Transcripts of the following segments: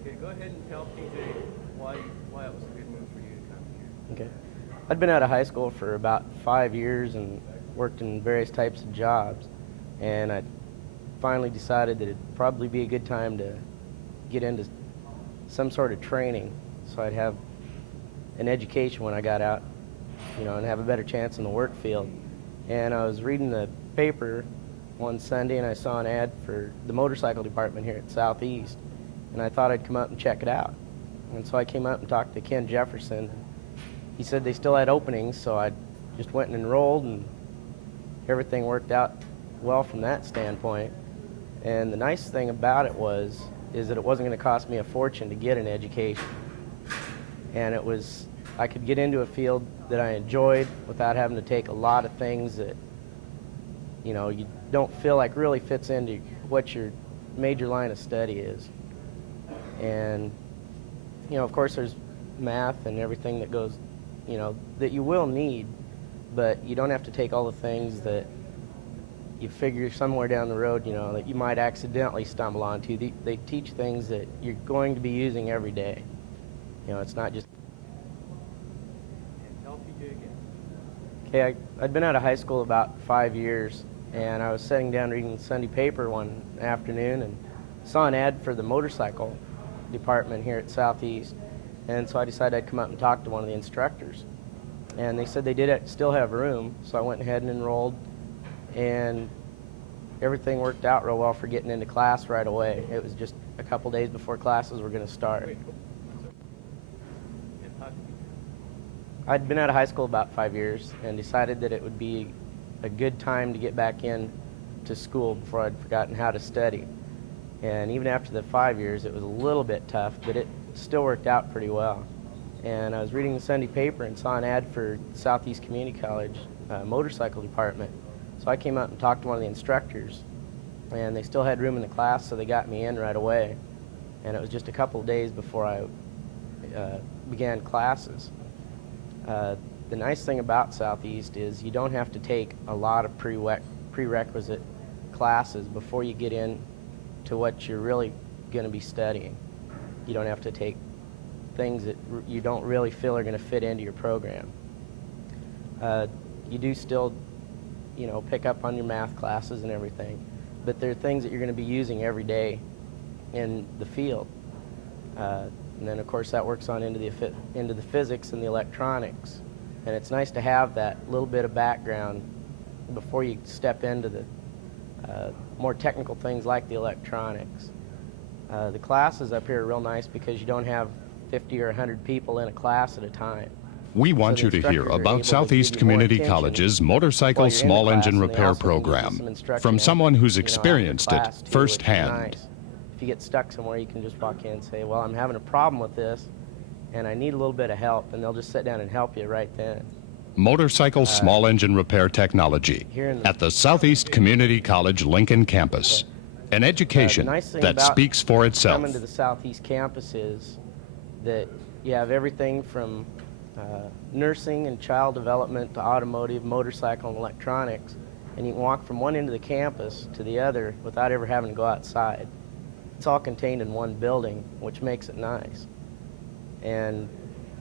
Okay, go ahead and tell PJ why it was a good move for you to come here. Okay. I'd been out of high school for about 5 years and worked in various types of jobs, and I finally decided that it'd probably be a good time to get into some sort of training so I'd have an education when I got out, and have a better chance in the work field. And I was reading the paper one Sunday and I saw an ad for the motorcycle department here at Southeast, and I thought I'd come up and check it out. And so I came up and talked to Ken Jefferson. He said they still had openings, so I just went and enrolled, and everything worked out well from that standpoint. And the nice thing about it is that it wasn't going to cost me a fortune to get an education. And I could get into a field that I enjoyed without having to take a lot of things that, you don't feel like really fits into what your major line of study is. And, of course there's math and everything that goes, that you will need, but you don't have to take all the things that you figure somewhere down the road, that you might accidentally stumble onto. They teach things that you're going to be using every day. It's not just... And tell PJ again. Okay, I'd been out of high school about 5 years, and I was sitting down reading the Sunday paper one afternoon and saw an ad for the motorcycle department here at Southeast. And so I decided I'd come up and talk to one of the instructors. And they said they did still have room, so I went ahead and enrolled, and everything worked out real well for getting into class right away. It was just a couple days before classes were going to start. Wait, and how did you I'd been out of high school about 5 years and decided that it would be a good time to get back in to school before I'd forgotten how to study. And even after the 5 years, it was a little bit tough, but it still worked out pretty well. And I was reading the Sunday paper and saw an ad for Southeast Community College motorcycle department. So I came out and talked to one of the instructors, and they still had room in the class, so they got me in right away. And it was just a couple of days before I began classes. The nice thing about Southeast is you don't have to take a lot of prerequisite classes before you get in to what you're really going to be studying. You don't have to take things that you don't really feel are going to fit into your program. You do still, pick up on your math classes and everything, but there are things that you're going to be using every day in the field. And then, of course, that works on into the physics and the electronics. And it's nice to have that little bit of background before you step into the more technical things like the electronics. The classes up here are real nice because you don't have 50 or 100 people in a class at a time. We want So you the to hear instructors are about able to Southeast give you more Community attention College's while motorcycle you're in the small class, engine and they repair also can give you program some instruction from after, someone who's after experienced it class too, which is firsthand. nice. If you get stuck somewhere, you can just walk in and say, well, I'm having a problem with this, and I need a little bit of help, and they'll just sit down and help you right then. Motorcycle small engine repair technology at the Southeast Community College Lincoln campus. An education The nice thing that about speaks for itself. coming to the Southeast campus is that you have everything from nursing and child development to automotive, motorcycle, and electronics, and you can walk from one end of the campus to the other without ever having to go outside. It's all contained in one building, which makes it nice. And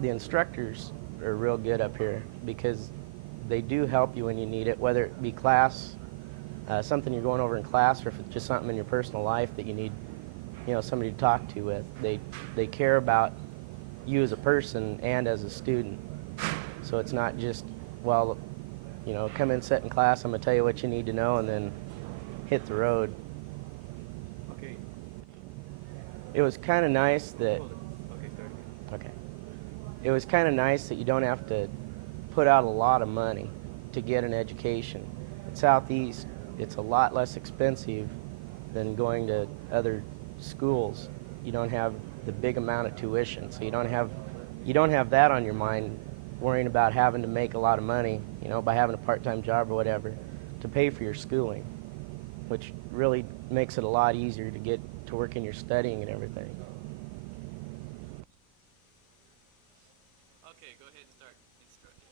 the instructors are real good up here because they do help you when you need it, whether it be class, something you're going over in class, or if it's just something in your personal life that you need, somebody to talk to with. They care about you as a person and as a student. So it's not just, well, come in, sit in class, I'm going to tell you what you need to know, and then hit the road. Okay. It was kind of nice that... Hold it. Okay, start again. Okay. It was kind of nice that you don't have to put out a lot of money to get an education. At Southeast, it's a lot less expensive than going to other schools. You don't have the big amount of tuition, so you don't have that on your mind, worrying about having to make a lot of money, by having a part-time job or whatever, to pay for your schooling, which really makes it a lot easier to get to work in your studying and everything. Okay, go ahead and start instructing.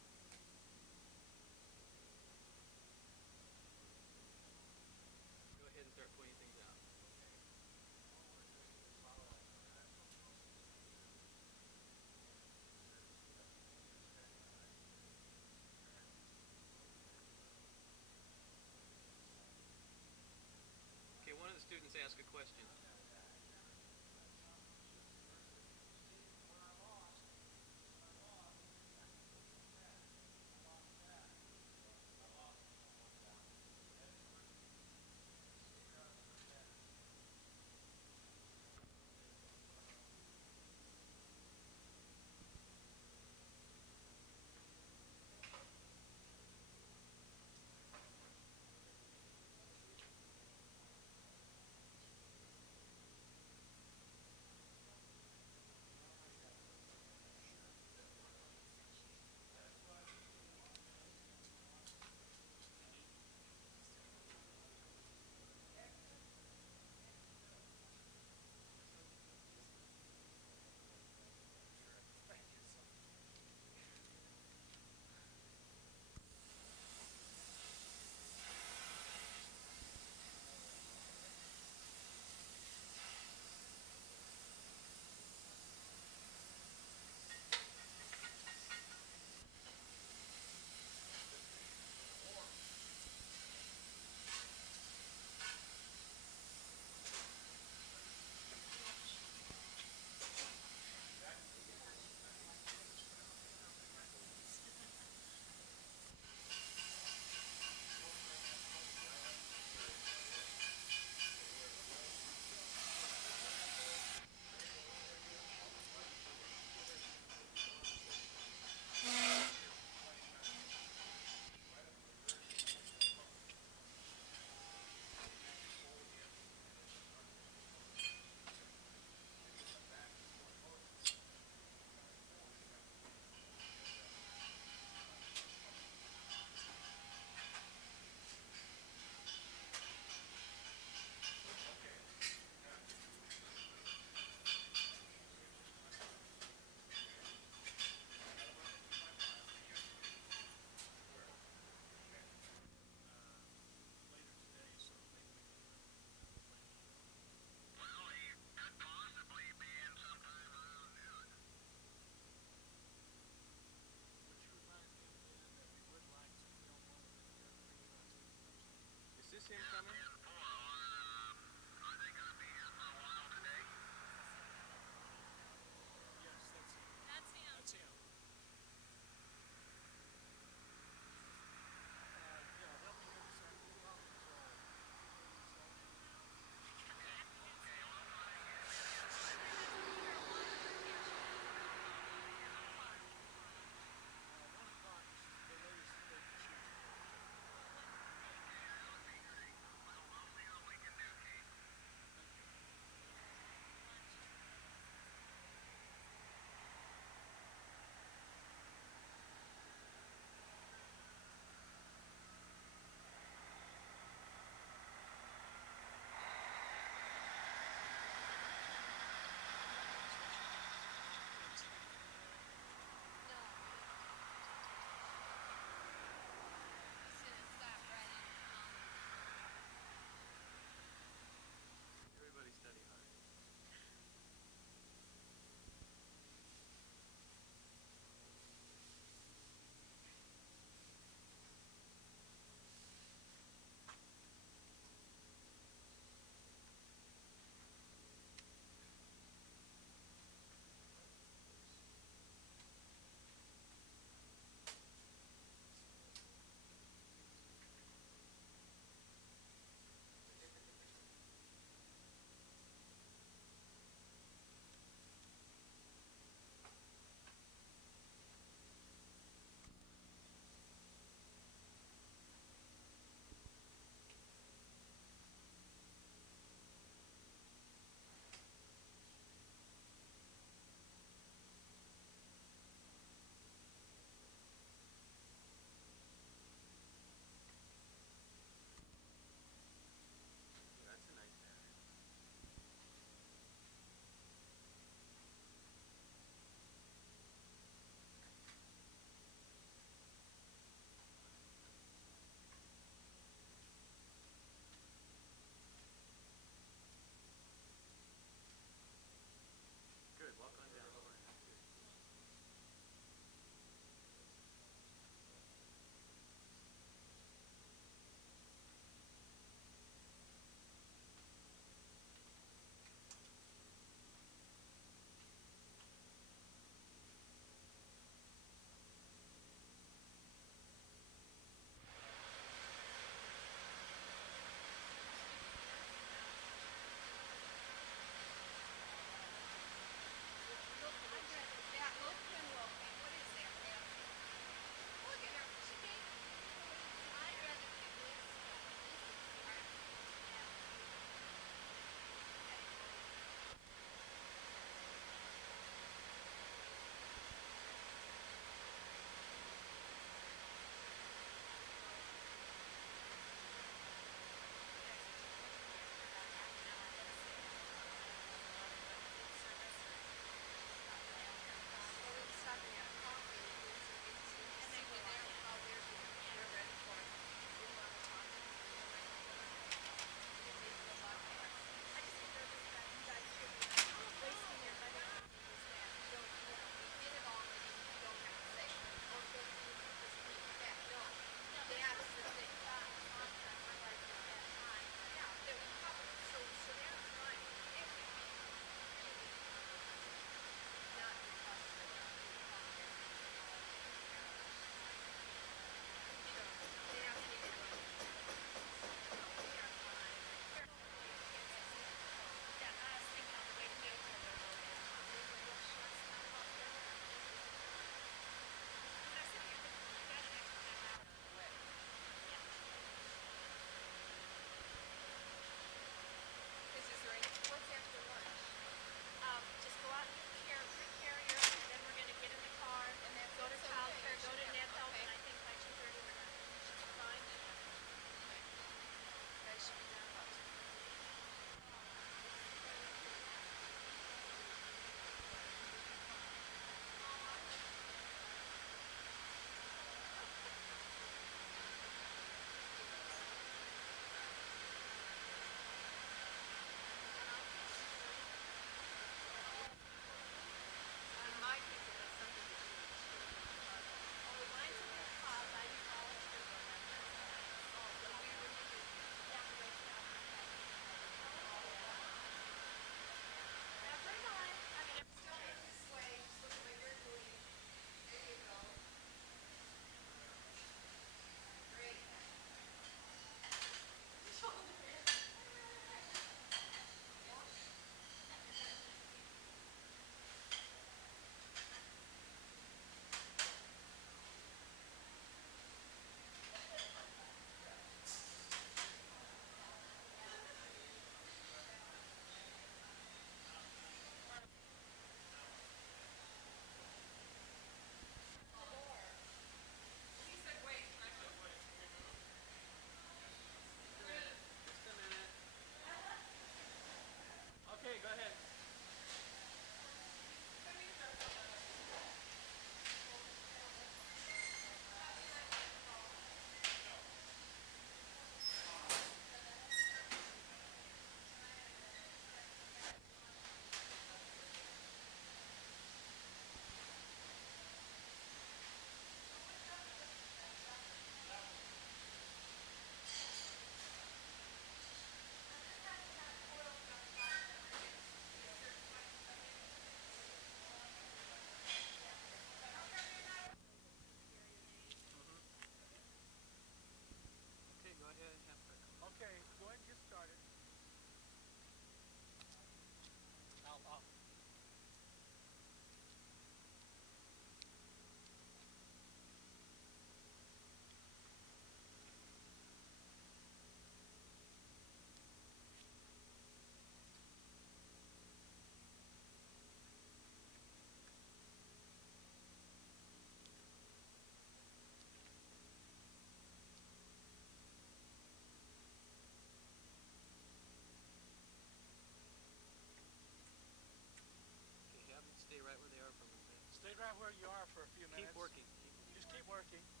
working.